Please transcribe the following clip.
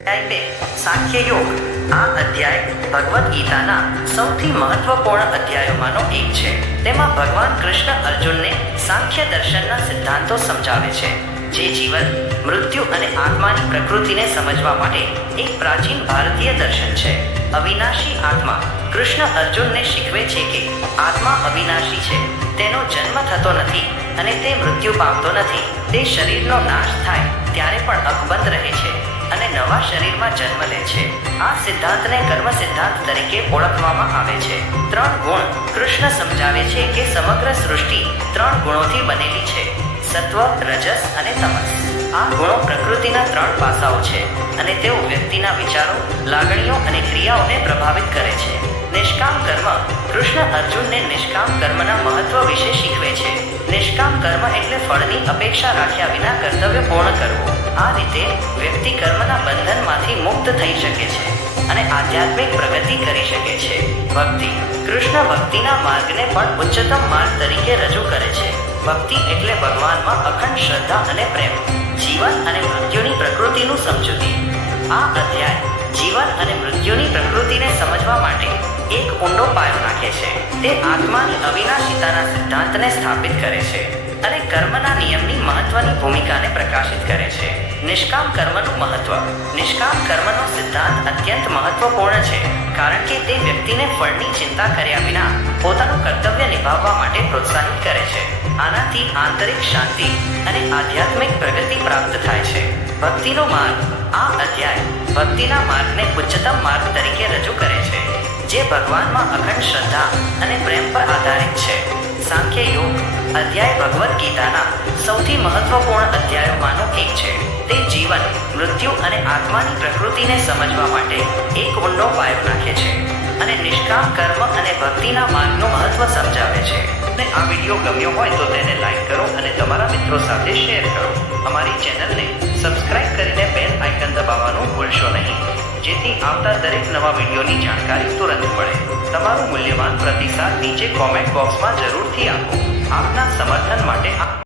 અધ્યાય 2 સાંખ્ય યોગ। આ અધ્યાય ભગવદ્ ગીતાના સૌથી મહત્વપૂર્ણ અધ્યાયોમાંનો એક છે। તેમાં ભગવાન કૃષ્ણ અર્જુનને સાંખ્ય દર્શનના સિદ્ધાંતો સમજાવે છે, જે જીવન, મૃત્યુ અને આત્માની પ્રકૃતિને સમજવા માટે એક પ્રાચીન ભારતીય દર્શન છે। અવિનાશી આત્મા। કૃષ્ણ અર્જુનને શીખવે છે કે આત્મા અવિનાશી છે, તેનો જન્મ થતો નથી અને તે મૃત્યુ પામતો નથી। તે શરીરનો નાશ થાય ત્યારે પણ અકબંધ રહે છે અને નવા શરીરમાં જન્મ લે છે। આ સિદ્ધાંતને કર્મ સિદ્ધાંત તરીકે ઓળખવામાં આવે છે। 3 ગુણ। કૃષ્ણ સમજાવે છે કે સમગ્ર સૃષ્ટિ 3 ગુણોથી બનેલી છે: સત્વ, રજસ અને તમસ। આ ગુણો પ્રકૃતિના 3 પાસાઓ છે અને તેઓ વ્યક્તિના વિચારો, લાગણીઓ અને ક્રિયાઓને પ્રભાવિત કરે છે। નિષ્કામ કર્મ। કૃષ્ણ અર્જુનને નિષ્કામ કર્મના મહત્વ વિશે શીખવે છે। નિષ્કામ કર્મ એટલે ફળની અપેક્ષા રાખ્યા વિના કર્તવ્ય પૂર્ણ કરવું। આ રીતે વ્યક્તિ કર્મના બંધનમાંથી મુક્ત થઈ શકે છે અને આધ્યાત્મિક પ્રગતિ કરી શકે છે। ભક્તિ। કૃષ્ણ ભક્તિના માર્ગને પણ ઉચ્ચતમ માર્ગ તરીકે રજૂ કરે છે। ભક્તિ એટલે ભગવાનમાં અખંડ શ્રદ્ધા અને પ્રેમ। જીવન અને મૃત્યુની પ્રકૃતિનું સમજૂતી। આ અધ્યાય જીવન અને મૃત્યુની પ્રકૃતિને સમજવા માટે એક ઊંડો પાયો નાખે છે। તે આત્માની અવિનાશિતાના સિદ્ધાંતને સ્થાપિત કરે છે અને કર્મના નિયમની મહત્વની ભૂમિકાને પ્રકાશિત કરે છે। નિષ્કામ કર્મનું મહત્વ। નિષ્કામ કર્મનો સિદ્ધાંત અત્યંત મહત્વપૂર્ણ છે, કારણ કે તે વ્યક્તિને ફળની ચિંતા કર્યા વિના પોતાનું કર્તવ્ય નિભાવવા માટે પ્રોત્સાહિત કરે છે। આનાથી આંતરિક શાંતિ અને આધ્યાત્મિક પ્રગતિ પ્રાપ્ત થાય છે। ભક્તિનો માર્ગ। આ અધ્યાય ભક્તિના માર્ગને ઉચ્ચતમ માર્ગ તરીકે રજૂ કરે છે, જે ભગવાનમાં અખંડ શ્રદ્ધા અને પ્રેમ પર આધારિત છે। સાંખ્ય યોગ। અધ્યાય ભગવદ્ ગીતાના સૌથી મહત્વપૂર્ણ અધ્યાયોમાંનો એક છે। તે જીવન, મૃત્યુ અને આત્માની પ્રકૃતિને સમજવા માટે એક ઊંડો પાયો નાખે છે અને નિષ્કામ કર્મ અને ભક્તિના માર્ગનું મહત્વ સમજાવે છે। અને આ વિડીયો ગમ્યો હોય તો તેને લાઈક કરો અને તમારા મિત્રો સાથે શેર કરો। અમારી ચેનલને સબસ્ક્રાઇબ કરીને બેલ આઇકન દબાવવાનું ભૂલશો નહીં, જેથી આવતા દરેક નવા વિડીયોની જાણકારી તુરંત મળે। તમારું મૂલ્યવાન પ્રતિસાદ નીચે કોમેન્ટ બોક્સમાં જરૂરથી આપો। આપના સમર્થન માટે